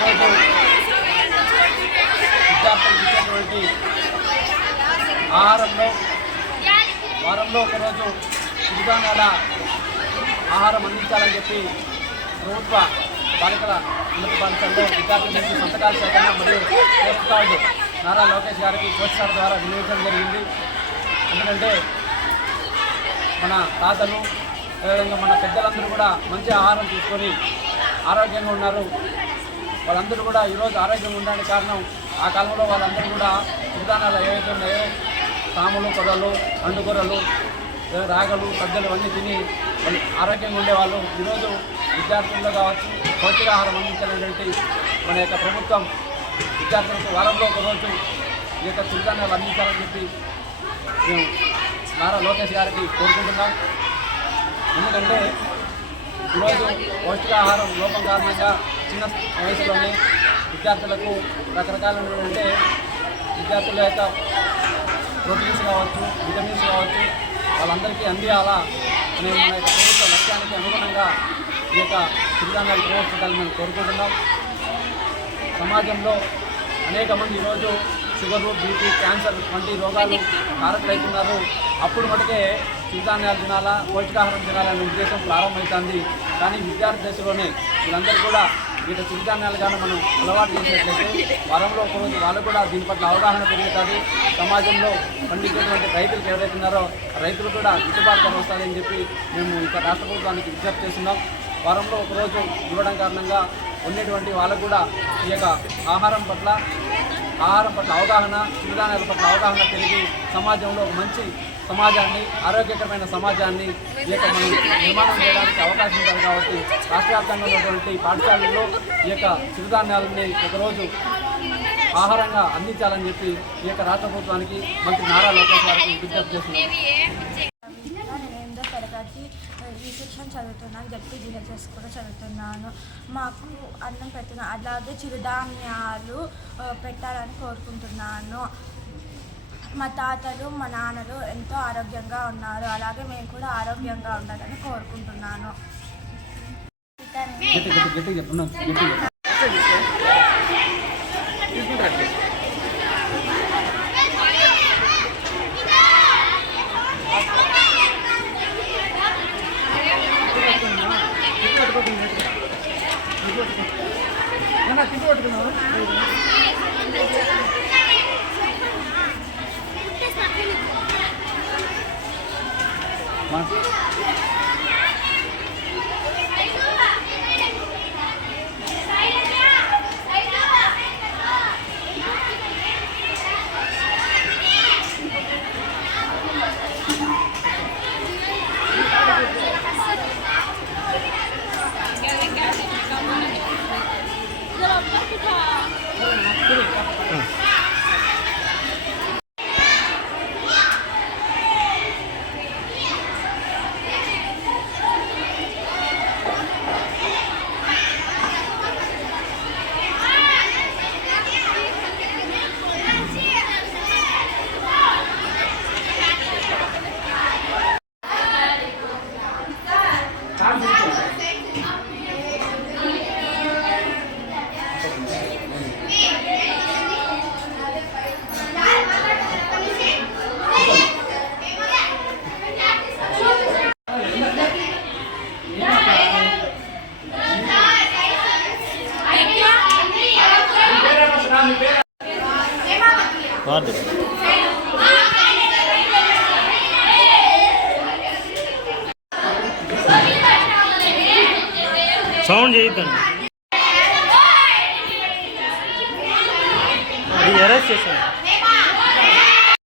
ఈరోజు విద్యార్థులకు ఇచ్చేటువంటి ఆహారంలో వారంలో ఒకరోజు విధానాల ఆహారం అందించాలని చెప్పి ప్రభుత్వ బాలికల ఉన్నత పాఠశాలలో విద్యార్థుల నుంచి సంతకాల సేకరణ మరియు పోస్ట్ నారా లోకేష్ గారికి పోస్ట్ ద్వారా వినియోగించడం జరిగింది. ఎందుకంటే మన తాతలు అదేవిధంగా మన పెద్దలందరూ కూడా మంచి ఆహారం తీసుకొని ఆరోగ్యంగా ఉన్నారు. వాళ్ళందరూ కూడా ఈరోజు ఆరోగ్యం ఉండడానికి కారణం ఆ కాలంలో వాళ్ళందరూ కూడా విధానాలు ఏవైతే ఉన్నాయో సాములు కొర్రలు అండుకొరలు రాగలు సజ్జలు అన్నీ తిని వాళ్ళు ఆరోగ్యంగా ఉండేవాళ్ళు. ఈరోజు విద్యార్థుల్లో కావచ్చు పౌష్టికాహారం అందించినటువంటి మన యొక్క ప్రభుత్వం విద్యార్థులకు వారంలో ఒక రోజు ఈ యొక్క చిరుధాన్యాలు అందించాలని చెప్పి మేము నారా లోకేష్ గారికి కోరుకుంటున్నాం. ఎందుకంటే ఈరోజు పౌష్టికాహారం లోపం కారణంగా చిన్న వయసులోనే విద్యార్థులకు రకరకాలైనటువంటి విద్యార్థుల యొక్క ప్రోటీన్స్ కావచ్చు విటమిన్స్ కావచ్చు వాళ్ళందరికీ అందియాలా అనే మన యొక్క ప్రభుత్వ లక్ష్యానికి అనుగుణంగా ఈ యొక్క సిరిధాన్యాలు ప్రవేశపెట్టాలని మేము కోరుకుంటున్నాం. సమాజంలో అనేక మంది ఈరోజు షుగర్ బీపీ క్యాన్సర్ వంటి రోగాలు కారకులవుతున్నారు అప్పుడు మటుకే సిరిధాన్యాలు తినాలా పౌష్టికాహారం తినాలనే ఉద్దేశం ప్రారంభమవుతుంది. కానీ విద్యార్థి దశలోనే వీళ్ళందరూ కూడా వీటి సిరిధాన్యాలు కానీ మనం అలవాటు చేసినట్లయితే వారంలో ఒకరోజు వాళ్ళు కూడా దీని పట్ల అవగాహన పెరుగుతుంది సమాజంలో పండించేటువంటి రైతులకు ఎవరైతే ఉన్నారో రైతులు కూడా గిట్టుబాటు వస్తారని చెప్పి మేము ఇక రాష్ట్ర ప్రభుత్వానికి విజ్ఞప్తి చేస్తున్నాం. వారంలో ఒకరోజు ఇవ్వడం కారణంగా ఉండేటువంటి వాళ్ళకు కూడా ఈ యొక్క ఆహారం పట్ల ఆహారం పట్ల అవగాహన విధానాల పట్ల అవగాహన పెరిగి సమాజంలో మంచి సమాజాన్ని ఆరోగ్యకరమైన సమాజాన్ని ఈ యొక్క మనం నిర్మాణం చేయడానికి అవకాశం ఉంటుంది కాబట్టి రాష్ట్ర వ్యాప్తంగా ఉన్నటువంటి పాఠశాలల్లో ఈ యొక్క సిరిధాన్యాలని ఒకరోజు ఆహారంగా అందించాలని చెప్పి ఈ యొక్క రాష్ట్ర ప్రభుత్వానికి మంత్రి నారా లోకేష్ గారికి విజ్ఞప్తి చేస్తున్నాం. నేను చదువుతున్నాను జడ్పీ జిహెచ్ఎస్ కూడా చదువుతున్నాను మాకు అన్నం పెట్టిన అలాగే చిరుధాన్యాలు పెట్టాలని కోరుకుంటున్నాను. మా తాతలు మా నాన్నలు ఎంతో ఆరోగ్యంగా ఉన్నారు. అలాగే మేము కూడా ఆరోగ్యంగా ఉండాలని కోరుకుంటున్నాను. มา చెప్పు సౌండ్ చేయొద్దండి. అది అరెస్ట్ చేశాను